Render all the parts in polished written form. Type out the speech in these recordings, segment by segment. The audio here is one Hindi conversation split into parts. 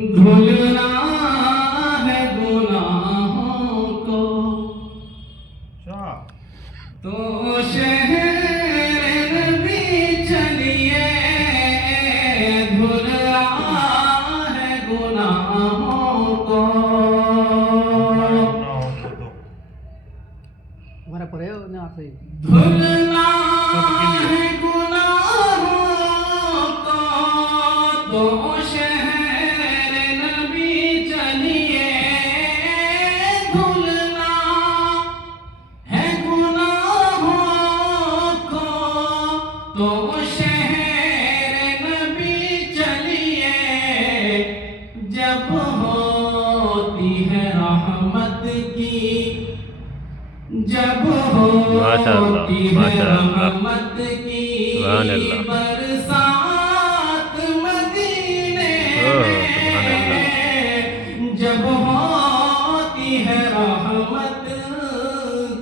धुलना है गुनाहों को तो शहर नबी चलिए, धुलना है गुनाहों को। हमारा पढ़े ना से धुलना है गुनाहों को तो शहर नबी चलिए, धुलना है गुनाहों को तो शहर नबी चलिए। जब होती है रहमत की, जब होती है रहमत की बरसात मदीने में, जब होती है रहमत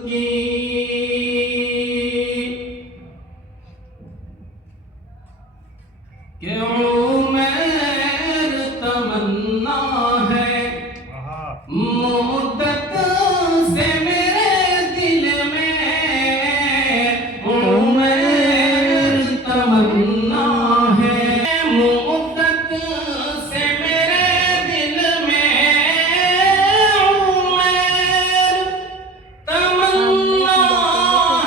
की। क्यों उमर तमन्ना है मुद्दत से मेरे दिल में, उमर तमन्ना है मुद्दत से मेरे दिल में, उमर तमन्ना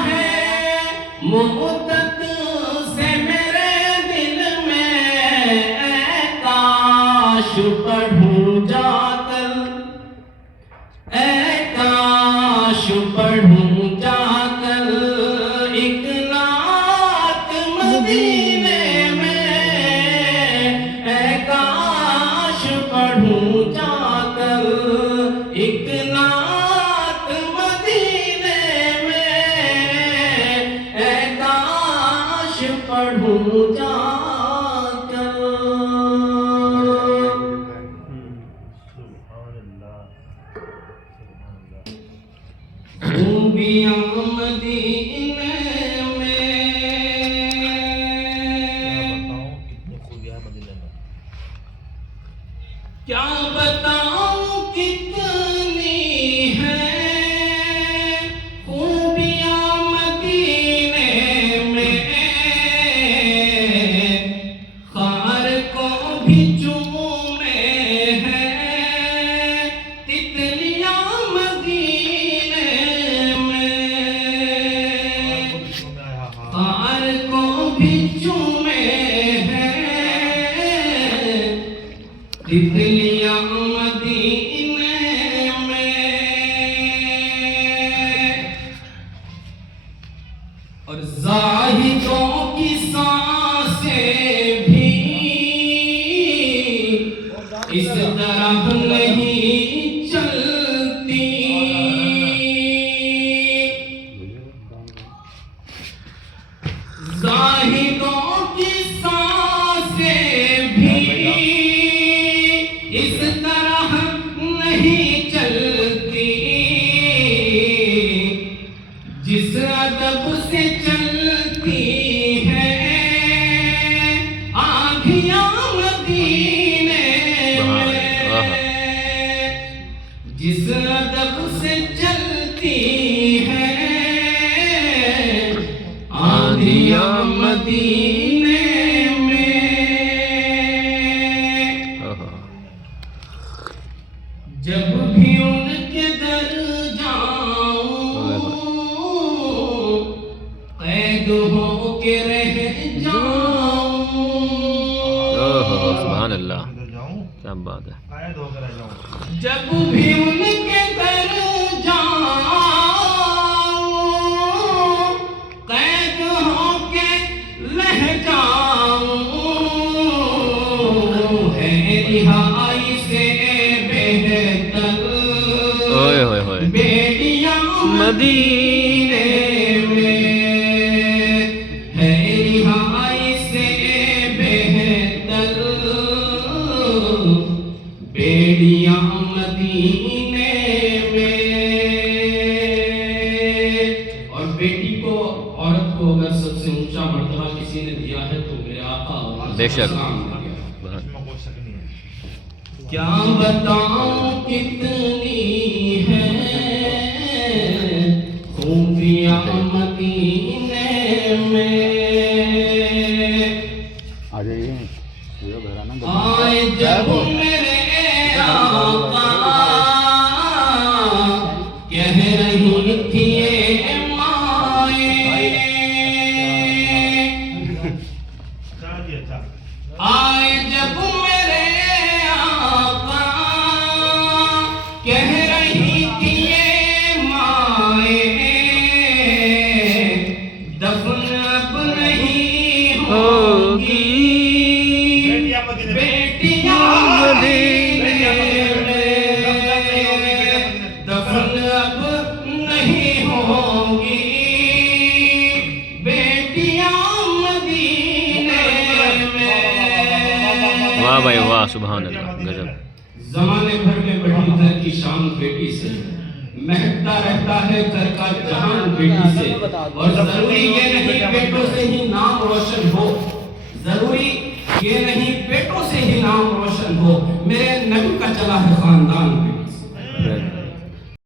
है मुद्दत से मेरे दिल में। काश पढ़ूं जाकर, काश पढ़ूं जाकर एक नात मदीने में, काश पढ़ूं जाकर एक नात मदीने में, काश पढ़ूं जाकर। खूबियां मदीने में, क्या बताऊं कितनी है खूबियां मदीने में। खार को भी चूमे हैं तितलियां मदीने में, खार को भी चूमे हैं तितलियां मदीने में। और जाहिदों की सांसें भी इस तरह नहीं चलती, जाहिदों की सांसें भी इस तरह नहीं चलती, जिस अदब से चलती है आँखियाँ मदीने में, जिस अदब से चलती है आँखियाँ मदीने में। जब भी उनके दर जाऊं कैद हो के रह जाऊं, सुभान अल्लाह, क्या बात है। जब भी उनके दर जाऊं कैद हो के रह जाऊं, है रिहाई से बेहतर ओए होए होए बेड़ियां मदीने में, है रिहाई से बेहतर बेड़ियां मदीने में। और बेटी को, औरत को अगर सबसे ऊंचा मर्तबा किसी ने दिया है तो मेरे आका बेशक। सलाम कर दिया। क्या बताऊं कितनी है खूबियां मदीने में। आए जब मेरे आका कह रही थी ये माए, आए जब मेरे आका कह रही थी ये माए, दफन अब नहीं होगी बेटियां मदीने में, दफन अब नहीं होगी बेटियां मदीने में। वाह भाई वाह, सुभान अल्लाह, गजब। जमाने भर में बढ़ी घर की शान बेटी से, महकता रहता है घर का जहान बेटी से। और जरूरी ये नहीं बेटों से ही नाम रोशन हो, जरूरी ये नहीं बेटों से ही नाम रोशन हो, मेरे नबी का चला है खानदान।